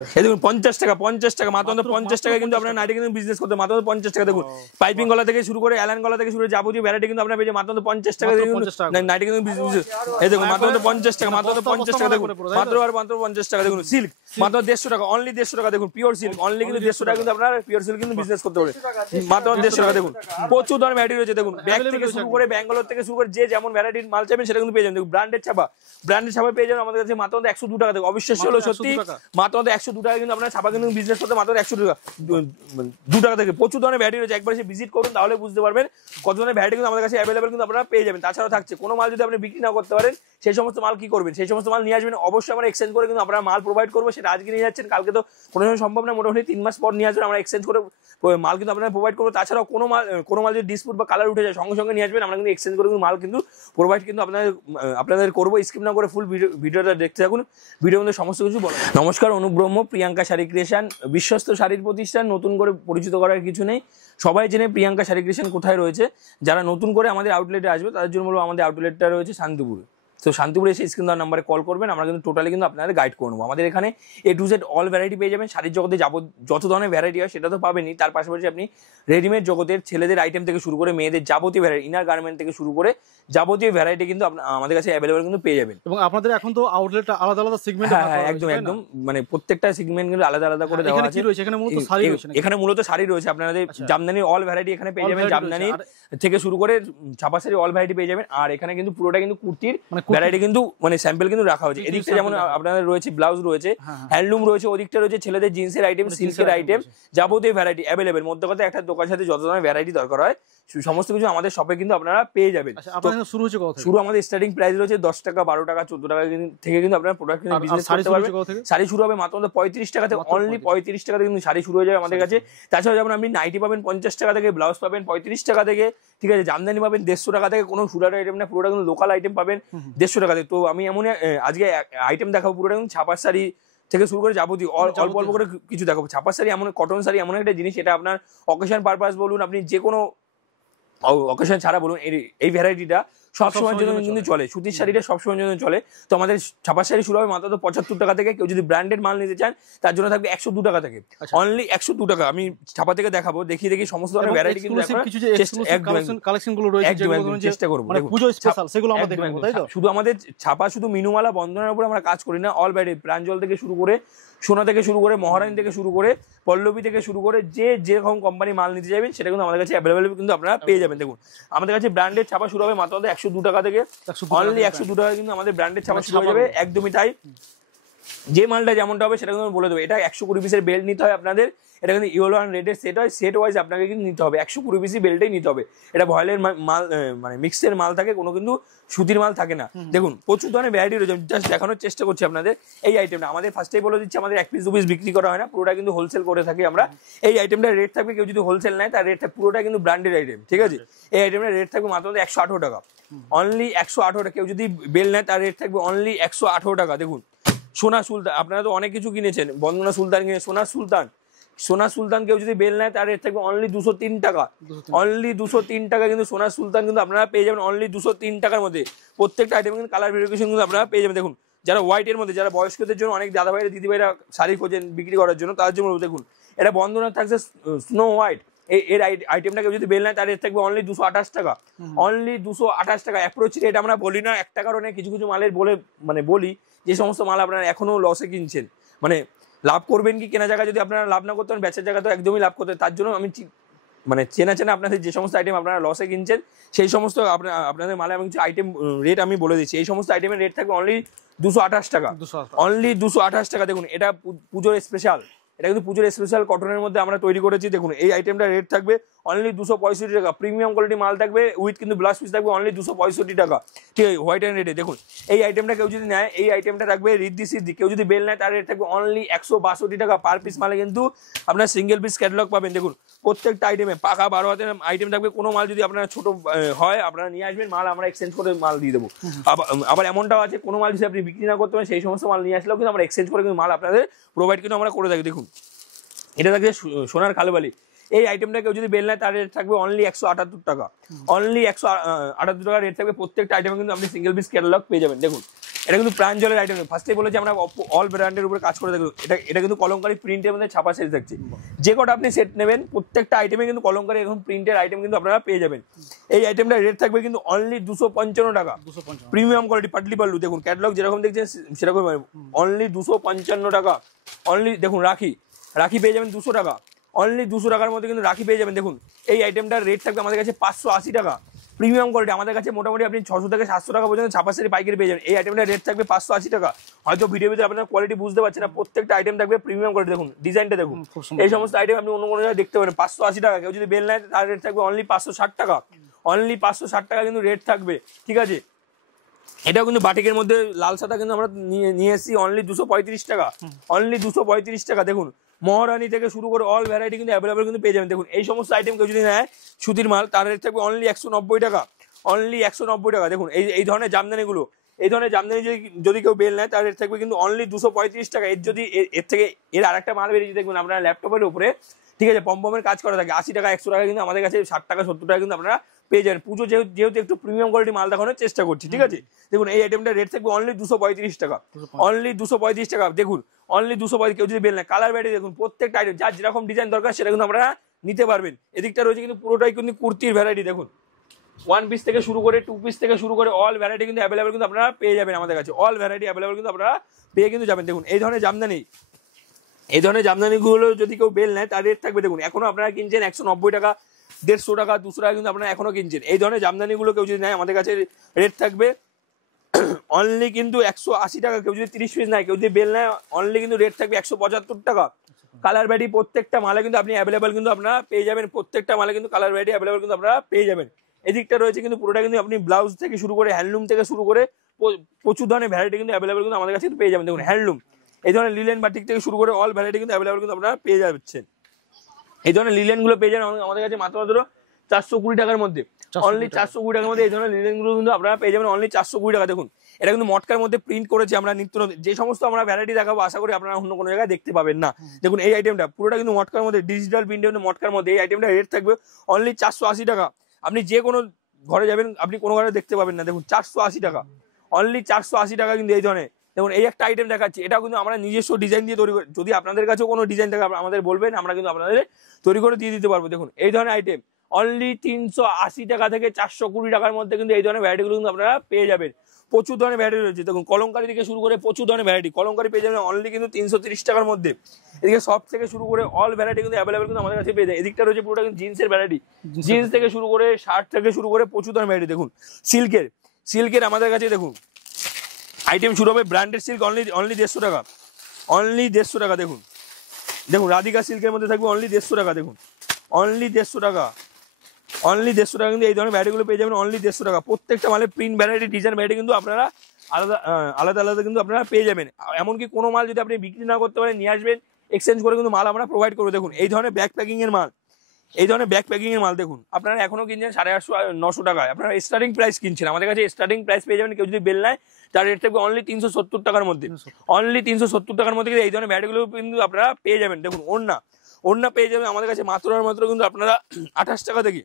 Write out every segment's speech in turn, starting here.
এই দেখুন 50 টাকা মাত্র 50 টাকা কিন্তু আপনারা নাইটি কিন্তু বিজনেস করতে মাত্র 50 টাকা। দেখুন পাইপিং গলা থেকে শুরু করে অ্যালান গলা থেকে শুরু করে যাবতীয় ভ্যারাইটি কিন্তু আপনারা পেয়ে মাত্র 50 টাকা নাইটি কিন্তু বিজনেস। এই দেখুন মাত্র 50 টাকা, মাত্র 50 টাকা। দেখুন মাত্র 50 টাকা। দেখুন সিল্ক মাত্র 150 টাকা, অনলি 150 টাকা। দেখুন পিওর সিল্ক অনলি কিন্তু 150 টাকা কিন্তু আপনারা পিওর সিল্ক কিন্তু বিজনেস করতে পারে মাত্র 150 টাকা। দেখুন প্রচুর ধরনের ভ্যারাইটি রয়েছে। দেখুন ব্যাগ থেকে শুরু করে ব্যাঙ্গালোর থেকে শুরু করে যে যেমন ভ্যারাইটির মাল চাইবেন সেটা কিন্তু পেয়ে যাবেন। দেখুন ব্র্যান্ডেড ছাপা পেয়ে যাবেন আমাদের কাছে মাত্র 102 টাকা। দেখুন অবিশ্বাস্য হলো সত্যি, মাত্র 102 টাকা কিন্তু আপনারা ছাপা কিন্তু বিজনেস করতে মাত্র 100 টাকা 2 টাকা থেকে। প্রচুর ধরনের ভ্যারাইটি রয়েছে, একবার এসে ভিজিট করুন তাহলে বুঝতে পারবেন কত ধরনের ভ্যারাইটি কিন্তু আমাদের কাছে অ্যাভেলেবল কিন্তু আপনারা পেয়ে যাবেন। তাছাড়াও থাকছে কোনো মাল যদি আপনি বিক্রি না করতে পারেন সেই সমস্ত মাল কি করবেন, সেই সমস্ত মাল নিয়ে আসবেন। অবশ্যই আমরা এক্সচেঞ্জ করে কিন্তু আপনারা মাল প্রোভাইড করবো। সেটা আজকে নিয়ে যাচ্ছেন কালকে তো কোনো সময় সম্ভব না, মোটামুটি 3 মাস পর নিয়ে আসবেন, আমরা এক্সচেঞ্জ করে মাল কিন্তু আপনারা প্রোভাইড করবো। তাছাড়াও কোনো মাল যদি ডিসপুট বা কালার উঠে যায় সঙ্গে সঙ্গে নিয়ে আসবেন, আমরা কিন্তু এক্সচেঞ্জ করে কিন্তু মাল কিন্তু প্রোভাইড কিন্তু আপনাদের করবো। স্কিপ না করে ফুল ভিডিওটা দেখতে থাকুন, ভিডিওর মধ্যে সমস্ত কিছু বলো। নমস্কার, অনুপ ব্রহ্ম, প্রিয়াঙ্কা শাড়ি ক্রিয়েশন, বিশ্বস্ত শাড়ির প্রতিষ্ঠান। নতুন করে পরিচিত করার কিছু নেই, সবাই জেনে প্রিয়াঙ্কা শাড়ি ক্রিয়েশন কোথায় রয়েছে। যারা নতুন করে আমাদের আউটলেটে আসবে তাদের জন্য বলবো আমাদের আউটলেটটা রয়েছে শান্তিপুরে। তো শান্তিপুরে এসে স্ক্রিন দেওয়ার নাম্বারে কল করবেন, আমরা কিন্তু টোটালি কিন্তু আপনাদের গাইড করে নেবো। আমাদের এখানে A to Z all variety পেয়ে যাবেন। শাড়ির জগতে যত ধরনের ভ্যারাইটি হয় সেটা তো পাবেনই, তার পাশাপাশি আপনি রেডিমেড জগতের ছেলেদের আইটেম থেকে শুরু করে মেয়েদের যাবতীয় ভ্যারাইটি, ইনার গার্মেন্ট থেকে শুরু করে যাবতীয় ভ্যারাইটি কিন্তু আমাদের কাছে অ্যাভেলেবল কিন্তু পেয়ে যাবেন। এবং আপনাদের এখন তো আউটলেট আলাদা আলাদা সেগমেন্ট। হ্যাঁ একদম একদম, মানে প্রত্যেকটা সেগমেন্ট কিন্তু আলাদা আলাদা করে দেওয়া আছে। এখানে মূলত শাড়ি রয়েছে, আপনাদের জামদানির অল ভ্যারাইটি এখানে পেয়ে যাবেন। জামদানি থেকে শুরু করে ছাপা শাড়ি অল ভ্যারাইটি পেয়ে যাবেন। আর এখানে কিন্তু পুরোটা কিন্তু কুর্তির ভ্যারাইটি কিন্তু মানে স্যাম্পল কিন্তু রাখা হয়েছে। এদিকটা যেমন আপনাদের রয়েছে ব্লাউজ রয়েছে, হ্যান্ডলুম রয়েছে, ওদিকটা রয়েছে ছেলেদের জিন্সের আইটেম, সিল্কের আইটেম, যাবতীয় ভ্যারাইটি অ্যাভেলেবেল। মধ্যে কথা একটা দোকানের সাথে যত ধরনের ভ্যারাইটি দরকার হয় সমস্ত কিছু আমাদের শপে কিন্তু আপনারা পেয়ে যাবেন। শুরু আমাদের স্টার্টিং প্রাইস রয়েছে 10 টাকা, 12 টাকা, 14 টাকা থেকে কিন্তু আপনারা প্রোডাক্ট কিনে বিজনেস করতে পারবেন। শাড়ি শুরু হবে মাত্র 35 টাকা থেকে, অনলি 35 টাকা থেকে কিন্তু শাড়ি শুরু হয়ে যাবে আমাদের কাছে। তাছাড়া যেমন আপনি নাইটি পাবেন 50 টাকা থেকে, ব্লাউজ পাবেন 35 টাকা থেকে, ঠিক আছে, জামদানি পাবেন 150 টাকা থেকে। কোনো সুরাট আইটেম না, পুরোটা কিন্তু লোকাল আইটেম পাবেন 150 টাকা থেকে। তো আমি এমন আজকে আইটেম দেখাবো পুরোটা কিন্তু ছাপার শাড়ি থেকে শুরু করে যাবতীয় অল্প অল্প করে কিছু দেখাবো। ছাপার শাড়ি এমন, কটন শাড়ি এমন একটা জিনিস, এটা আপনার অকেশন পারপাস বলুন, আপনি যে কোনো অকেশন ছাড়া বলুন, এই ভ্যারাইটিটা সবসময়ের জন্য কিন্তু চলে। সুতির শাড়িটা সবসময়ের জন্য চলে। তো আমাদের ছাপার শাড়ি শুরু হবে মাত্র 75 টাকা থেকে। কেউ যদি ব্র্যান্ডেড মাল নিতে চান তার জন্য থাকবে 102 টাকা থেকে, অনলি 102 টাকা। আমি ছাপা থেকে দেখাবো, দেখি সমস্ত ধরনের ভ্যারাইটি কিন্তু চেষ্টা করবো। শুধু আমাদের ছাপা শুধু মিনুমালা বন্ধনের উপর আমরা কাজ করি না, অল ভ্যারাইটি প্রাঞ্জল থেকে শুরু করে, সোনা থেকে শুরু করে, মহারানী থেকে শুরু করে, পল্লবী থেকে শুরু করে, যেরকম কোম্পানি মাল নিতে যাবেন সেটা কিন্তু আমাদের কাছে অ্যাভেলেবেল কিন্তু আপনারা পেয়ে যাবেন। দেখুন আমাদের কাছে ব্র্যান্ডেড ছাপা শুরু হবে মাত্র 102 টাকা থেকে, অনলি 102 টাকা কিন্তু আমাদের ব্র্যান্ডেড ছাপা শুরু হয়ে যাবে। একদমই তাই, যে মালটা যেমনটা হবে সেটা কিন্তু বলে দেবো। এটা 120 পিসের বেল্ট নিতে হয় আপনাদের, এটা কিন্তু ইয়েলো অ্যান্ড রেডের সেট হয়, সেট ওয়াইজ আপনাকে কিন্তু নিতে হবে 120 পিসি বেল্টই নিতে হবে। এটা ভয়েলের মাল, মানে মিক্সের মাল থাকে, কোনো কিন্তু সুতির মাল থাকে না। দেখুন প্রচুর ধরনের ভ্যারাইটি রয়েছে, জাস্ট দেখানোর চেষ্টা করছি আপনাদের। এই আইটেমটা আমাদের ফার্স্টেই বলে দিচ্ছি, আমাদের 1 পিস 2 পিস বিক্রি করা হয় না, পুরোটা কিন্তু হোলসেল করে থাকি আমরা। এই আইটেমটার রেট থাকবে, কেউ যদি হোলসেল নেয় তার রেট পুরোটা কিন্তু ব্র্যান্ডেড আইটেম, ঠিক আছে। এই আইটেমটার রেট থাকবে মাত্র 118 টাকা, অনলি 118 টাকা। কেউ যদি বেল নেয় তার রেট থাকবে অনলি 118 টাকা। দেখুন সোনা সুলতান, আপনারা তো অনেক কিছু কিনেছেন, বন্দনা সুলতান কিনে, সোনা সুলতান কেউ যদি বেল নেয় তার রেট থাকবে অনলি 203 টাকা, অনলি 203 টাকা। কিন্তু সোনা সুলতান কিন্তু আপনারা পেয়ে যাবেন অনলি 203 টাকার মধ্যে। প্রত্যেকটা আইটেম কিন্তু কালার ভেরিফিকেশন কিন্তু আপনারা পেয়ে যাবেন। দেখুন যারা হোয়াইটের মধ্যে, যারা বয়স্কদের জন্য, অনেক দাদা ভাইরা দিদি ভাইরা শাড়ি খোঁজেন বিক্রি করার জন্য, তার জন্য দেখুন এটা বন্দনা থাকছে স্নো হোয়াইট। এর আইটেমটা কেউ যদি বেল নেয় তার রেট থাকবে অনলি 228 টাকা, অনলি 228 টাকা। অ্যাপ্রোচ রেট আমরা বলি না, 1 টাকারও নেই। কিছু কিছু মালের বলি যে সমস্ত মাল আপনারা এখনো লসে কিনছেন, মানে লাভ করবেন কি কেনা জায়গা যদি আপনারা লাভ না করতে পারেন, বেচার জায়গা তো একদমই লাভ করতে। তার জন্য আমি মানে চেনা আপনাদের যে সমস্ত আইটেম আপনারা লসে কিনছেন সেই সমস্ত আপনাদের মালে আমি কিছু আইটেম রেট আমি বলে দিচ্ছি। এই সমস্ত আইটেমের রেট থাকবে অনলি 228 টাকা, অনলি 228 টাকা। দেখুন এটা পুজোর স্পেশাল, এটা কিন্তু পুজোর স্পেশাল কটনের মধ্যে আমরা তৈরি করেছি। দেখুন এই আইটেমটা রেট থাকবে অনলি 265 টাকা, প্রিমিয়াম কোয়ালিটি মাল থাকবে, উইথ কিন্তু ব্লাউজ পিস থাকবে অনলি 265 টাকা, ঠিক আছে, হোয়াইট অ্যান্ড রেডে। দেখুন এই আইটেমটা কেউ যদি নেয়, এই আইটেমটা রাখবে রিদ্ধি সিদ্ধি। কেউ যদি বেল নেয় তার রেট থাকবে অনলি 162 টাকা পার পিস মালে কিন্তু আপনার সিঙ্গেল পিস ক্যাটালগ পাবেন। দেখুন প্রত্যেকটা আইটেমে পাকা 12 হাতের আইটেম থাকবে। কোনো মাল যদি আপনার ছোট হয় আপনারা নিয়ে আসবেন, মাল আমরা এক্সচেঞ্জ করে মাল দিয়ে দেবো। আবার এমনটাও আছে কোনো মাল যদি আপনি বিক্রি না করতে পারেন সেই সমস্ত মাল নিয়ে আসলেও কিন্তু আমরা এক্সচেঞ্জ করে কিন্তু মাল আপনাদের প্রোভাইড কিন্তু আমরা করে থাকি। দেখুন এটা থাকবে সোনার কালোবালি। এই আইটেমটা কেউ যদি বেল নেয় তার রেট থাকবে অনলি 178 টাকা, অনলি 178 টাকা রেট থাকবে। প্রত্যেকটা আইটেমে কিন্তু আপনি সিঙ্গেল পিস ক্যাটালগ পেয়ে যাবেন। দেখুন এটা কিন্তু প্রাঞ্জলের আইটেম। ফার্স্টেই বলেছি আমরা অল ব্র্যান্ডের উপরে কাজ করে থাকি। এটা কিন্তু কলমকারী প্রিন্টের মধ্যে ছাপা সেট থাকছে। যে কটা আপনি সেট নেবেন প্রত্যেকটা আইটেমে কিন্তু কলমকারী এখন প্রিন্টের আইটেম কিন্তু আপনারা পেয়ে যাবেন। এই আইটেমটা রেট থাকবে কিন্তু অনলি 255 টাকা, প্রিমিয়াম কোয়ালিটি পাটলি পাল্লু। দেখুন ক্যাটালগ যেরকম দেখছেন সেরকম অনলি 255 টাকা। অনলি দেখুন রাখি পেয়ে যাবেন 200 টাকা, অনলি 200 টাকার মধ্যে কিন্তু রাখি পেয়ে যাবেন। দেখুন এই আইটেমটার রেট থাকবে আমাদের কাছে 580 টাকা, প্রিমিয়াম কোয়ালিটি। আমাদের কাছে মোটামুটি আপনি 600 থেকে 700 টাকা পর্যন্ত ছাপা সেট পাইকারি পেয়ে যাবেন। এই আইটেমটার রেট থাকবে 580 টাকা। হয়তো ভিডিও ভিতরে আপনার কোয়ালিটি বুঝতে পারছেন না, প্রত্যেকটা আইটেম থাকবে প্রিমিয়াম কোয়ালিটি। দেখুন ডিজাইনটা দেখুন, এই সমস্ত আইটেম আপনি অন্য কোনো জায়গায় দেখতে পারেন। 580 টাকা। কেউ যদি বেল নেয় তার রেট থাকবে অনলি 560 টাকা, অনলি 560 টাকা কিন্তু রেট থাকবে, ঠিক আছে। এটাও কিন্তু বাটিকের মধ্যে লাল সাদা কিন্তু আমরা নিয়ে এসেছি অনলি 235 টাকা, অনলি 235 টাকা। দেখুন মহারানী থেকে শুরু করে অল ভ্যারাইটি কিন্তু অ্যাভেলেবল কিন্তু পেয়ে যাবেন। দেখুন এই সমস্ত আইটেম কেউ যদি নেয় সুতির মাল, তার রেট থাকবে অনলি 190 টাকা, অনলি 190 টাকা। দেখুন এই ধরনের জামদানিগুলো, এই ধরনের জামদানি যদি কেউ বেল নেয় তার রেট থাকবে কিন্তু অনলি 235 টাকা। এর থেকে আরেকটা মাল বেরিয়েছে দেখবেন আপনারা ল্যাপটপের উপরে, ঠিক আছে, পম্পমের কাজ করা থাকে 80 টাকা 100 টাকা, কিন্তু আমাদের কাছে 60 টাকা 70 টাকা কিন্তু আপনারা পেয়ে যাবেন। পুজো যেহেতু একটু প্রিমিয়াম কোয়ালিটি মাল দেখানোর চেষ্টা করছি, ঠিক আছে। দেখুন এই আইটেমটা রেট থাকবে অনলি 235 টাকা, অনলি 235 টাকা। দেখুন অনলি 235। কেউ যদি বেল নেয় কালার ভ্যারাইটি দেখুন প্রত্যেকটা আইটেম যার যেরকম ডিজাইন দরকার সেটা কিন্তু আপনারা নিতে পারবেন। এদিকটা রয়েছে কিন্তু পুরোটাই কিন্তু কুর্তির ভ্যারাইটি। দেখুন 1 পিস থেকে শুরু করে 2 পিস থেকে শুরু করে অল ভ্যারাইটি কিন্তু অ্যাভেলেবল কিন্তু আপনারা পেয়ে যাবেন আমাদের কাছে। অল ভ্যারাইটি অ্যাভেলেবল কিন্তু আপনারা পেয়ে কিন্তু যাবেন। দেখুন এই ধরনের জামদানিগুলো যদি কেউ বেল নেয় তার রেট থাকবে, দেখুন এখনো আপনারা কিনছেন 190 টাকা, 150 টাকা, 200 টাকা কিন্তু আপনারা এখনো কিনছেন। এই ধরনের জামদানিগুলো কেউ যদি নেয় আমাদের কাছে রেট থাকবে অনলি কিন্তু 180 টাকা। কেউ যদি 30 পিস নেয়, কেউ যদি বেল নেয় অনলি কিন্তু রেট থাকবে 175 টাকা। কালার ভ্যারাইটি প্রত্যেকটা মালে কিন্তু আপনি অ্যাভেলেবল কিন্তু আপনারা পেয়ে যাবেন। প্রত্যেকটা মালে কিন্তু কালার ভ্যারাইটি অ্যাভেলেবল কিন্তু আপনারা পেয়ে যাবেন। এদিকটা রয়েছে কিন্তু পুরোটা কিন্তু আপনি ব্লাউজ থেকে শুরু করে হ্যান্ডলুম থেকে শুরু করে প্রচুর ধরনের ভ্যারাইটি কিন্তু অ্যাভেলেবল কিন্তু আমাদের কাছে পেয়ে যাবেন। দেখুন হ্যান্ডলুম, এই ধরনের লিলেন বাটিক থেকে শুরু করে অল ভ্যারাইটি কিন্তু অ্যাভেলেবল কিন্তু আপনারা পেয়ে যাচ্ছেন। এই ধরনের লিলেন গুলো পেয়ে যাবেন আমাদের কাছে মাত্র 420 টাকার মধ্যে, অনলি 420 টাকার মধ্যে এই ধরনের লিলেন গুলো কিন্তু আপনারা পেয়ে যাবেন অনলি 420 টাকা। দেখুন এটা কিন্তু মটকার মধ্যে প্রিন্ট করেছি আমরা নিত্য যে সমস্ত আমরা ভ্যারাইটি দেখাবো আশা করি আপনারা অন্য কোনো জায়গায় দেখতে পাবেন না। দেখুন এই আইটেমটা পুরোটা কিন্তু মটকার মধ্যে, ডিজিটাল প্রিন্টের মটকার মধ্যে। এই আইটেমটা রেট থাকবে অনলি 480 টাকা। আপনি যে কোনো ঘরে যাবেন আপনি কোনো ঘরে দেখতে পাবেন না। দেখুন 480 টাকা, অনলি 480 টাকা কিন্তু এই ধরনের। দেখুন এই একটা আইটেম দেখাচ্ছি, এটাও কিন্তু আমরা নিজস্ব ডিজাইন দিয়ে তৈরি করি। যদি আপনাদের কাছেও কোনো ডিজাইন থাকে আমাদের বলবেন, আমরা কিন্তু আপনাদের তৈরি করে দিয়ে দিতে পারবো। দেখুন এই ধরনের আইটেম অনলি 380 টাকা থেকে 420 টাকার মধ্যে কিন্তু এই ধরনের ভ্যারাইটিগুলো কিন্তু আপনারা পেয়ে যাবেন। প্রচুর ধরনের ভ্যারাইটি রয়েছে। দেখুন কলমকারি থেকে শুরু করে প্রচুর ধরনের ভ্যারাইটি কলমকারি পেয়ে যাবেন অনলি কিন্তু 330 টাকার মধ্যে। এদিকে সব থেকে শুরু করে অল ভ্যারাইটি কিন্তু অ্যাভেলেবল কিন্তু আমাদের কাছে পেয়ে যায়। এদিকটা রয়েছে পুরোটা কিন্তু জিন্সের ভ্যারাইটি, জিন্স থেকে শুরু করে শার্ট থেকে শুরু করে প্রচুর ধরনের ভ্যারাইটি। দেখুন সিল্কের আমাদের কাছে দেখুন আইটেম শুরু হবে ব্র্যান্ডেড সিল্ক অনলি 150 টাকা, অনলি 150 টাকা। দেখুন রাধিকা সিল্কের মধ্যে থাকবে অনলি 150 টাকা। দেখুন অনলি 150 টাকা, অনলি 150 টাকা কিন্তু এই ধরনের ভ্যারাইটিগুলো পেয়ে যাবেন অনলি 150 টাকা। প্রত্যেকটা মালে প্রিন্ট ভ্যারাইটি ডিজাইন ভ্যারাইটি কিন্তু আপনারা আলাদা কিন্তু আপনারা পেয়ে যাবেন। এমনকি কোনো মাল যদি আপনি বিক্রি না করতে পারেন নিয়ে আসবেন, এক্সচেঞ্জ করে কিন্তু মাল আমরা প্রোভাইড করবো। দেখুন এই ধরনের ব্যাগ প্যাকিং এর মাল, দেখুন আপনারা এখনো কিনছেন 850-900 টাকায়, আপনারা স্টার্টিং প্রাইস কিনছেন। আমাদের কাছে স্টার্টিং প্রাইস পেয়ে যাবেন। কেউ যদি বেল নেয় তার রেট থাকবে অনলি 370 টাকার মধ্যে, অনলি 370 টাকার মধ্যে এই ধরনের ভ্যারাইটিগুলো কিন্তু আপনারা পেয়ে যাবেন। দেখুন ওড়না পেয়ে যাবেন আমাদের কাছে মাত্র কিন্তু আপনারা 28 টাকা থেকে,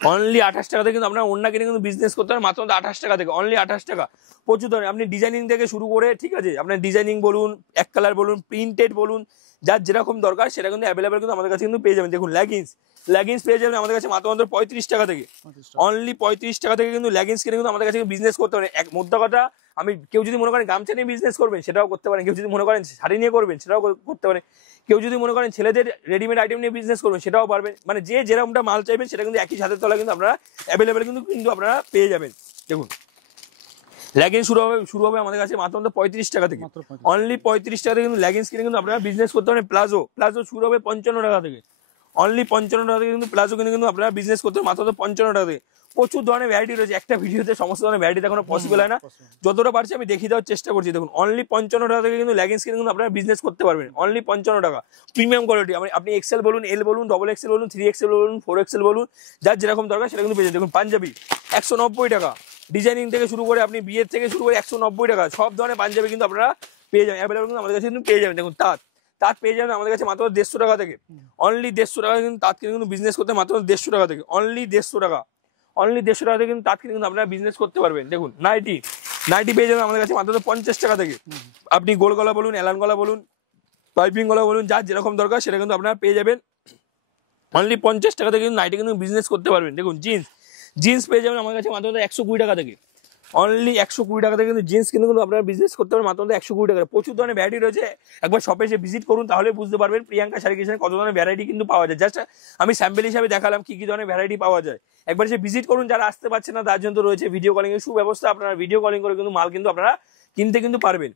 অনলি 28 টাকা থেকে কিন্তু আপনারা ওড়না কিনে কিন্তু বিজনেস করতে পারেন মাত্র 28 টাকা থেকে, অনলি 28 টাকা। প্রচুর ধরনের আপনি ডিজাইনিং থেকে শুরু করে, ঠিক আছে, আপনার ডিজাইনিং বলুন, এক কালার বলুন, প্রিন্টেড বলুন, যার যেরকম দরকার সেটা কিন্তু অ্যাভেলেবল কিন্তু আমাদের কাছে কিন্তু পেয়ে যাবেন। দেখুন লেগিংস পেয়ে যাবেন আমাদের কাছে মাত্র 35 টাকা থেকে, অনলি 35 টাকা থেকে কিন্তু লেগিংস কিনে কিন্তু আমাদের কাছে বিজনেস করতে পারেন। এক মোদ্দা কথা, কেউ যদি মনে করেন গামছা নিয়ে বিজনেস করবেন সেটাও করতে পারেন, কেউ যদি মনে করেন শাড়ি নিয়ে করবেন সেটাও করতে পারেন, কেউ যদি মনে করেন ছেলেদের রেডিমেড আইটেম নিয়ে বিজনেস করবেন সেটাও পারবেন। মানে যে যেরকমটা মাল চাইবেন সেটা কিন্তু একই ছাদের তলায় কিন্তু আপনারা অ্যাভেলেবেল কিন্তু আপনারা পেয়ে যাবেন। দেখুন লেগিংস শুরু হবে আমাদের কাছে মাত্র 35 টাকা থেকে, অনলি 35 টাকা থেকে কিন্তু লেগিংস কিনে কিন্তু আপনারা বিজনেস করতে পারেন। প্লাজো শুরু হবে 55 টাকা থেকে, অনলি 55 টাকা থেকে কিন্তু প্লাজো কিনে কিন্তু আপনারা বিজনেস করতে পারেন মাত্র 55 টাকা থেকে। প্রচুর ধরনের ভ্যারাইটি রয়েছে, একটা ভিডিওতে সমস্ত ধরনের ভ্যারাইটি দেখানো পসিবল হয় না, যতটা পারছি আমি দেখিয়ে দেওয়ার চেষ্টা করছি। দেখুন অনলি 55 টাকা থেকে কিন্তু লেগিংস কিনে কিন্তু আপনারা বিজনেস করতে পারবেন, অনলি 55 টাকা। প্রিমিয়াম কোয়ালিটি, আপনি এক্সেল বলুন, এল বলুন, ডবল এক্সেল বলুন, 3XL বলুন, 4XL বলুন, যার যেরকম দরকার সেটা কিন্তু পেয়ে যাবেন। দেখুন পাঞ্জাবি 190 টাকা, ডিজাইনিং থেকে শুরু করে আপনি বিয়ের থেকে শুরু করে 190 টাকা, সব ধরনের পাঞ্জাবি কিন্তু আপনারা পেয়ে যাবেন অ্যাভেলেবল কিন্তু আমাদের কাছে কিন্তু পেয়ে যাবেন। দেখুন তাঁত পেয়ে যাবেন আমাদের কাছে মাত্র 150 টাকা থেকে, অনলি 150 টাকা কিন্তু তাঁত কিনে কিন্তু বিজনেস করতে মাত্র 150 টাকা থেকে, অনলি 150 টাকা, অনলি 150 টাকা থেকে কিন্তু তাঁত কিনে কিন্তু আপনারা বিজনেস করতে পারবেন। দেখুন নাইটি পেয়ে যাবেন আমাদের কাছে মাত্র 50 টাকা থেকে। আপনি গোল গলা বলুন, এলান গলা বলুন, পাইপিং গলা বলুন, যার যেরকম দরকার সেটা কিন্তু আপনারা পেয়ে যাবেন। অনলি 50 টাকা থেকে কিন্তু নাইটি কিন্তু বিজনেস করতে পারবেন। দেখুন জিন্স পেয়ে যাবেন আমাদের কাছে মাত্র 120 টাকা থেকে। অনলি 120 টাকা থেকে কিন্তু জিন্স কিন্তু আপনারা বিজনেস করতে পারেন মাত্র 120 টাকা। প্রচুর ধরনের ভ্যারাইটি রয়েছে, একবার শপে এসে ভিজিট করুন, তাহলে বুঝতে পারবেন প্রিয়াঙ্কা শাড়ি কিচেনে কত ধরনের ভ্যারাইটি কিন্তু পাওয়া যায়। জাস্ট আমি স্যাম্পল হিসাবে দেখালাম কি কি ধরনের ভ্যারাইটি পাওয়া যায়। একবার এসে ভিজিট করুন, যারা আসতে পারছে না তার জন্য রয়েছে ভিডিও কলিং এর সুব্যবস্থা। আপনারা ভিডিও কলিং করে কিন্তু মাল কিন্তু আপনারা কিনতে কিন্তু পারবেন।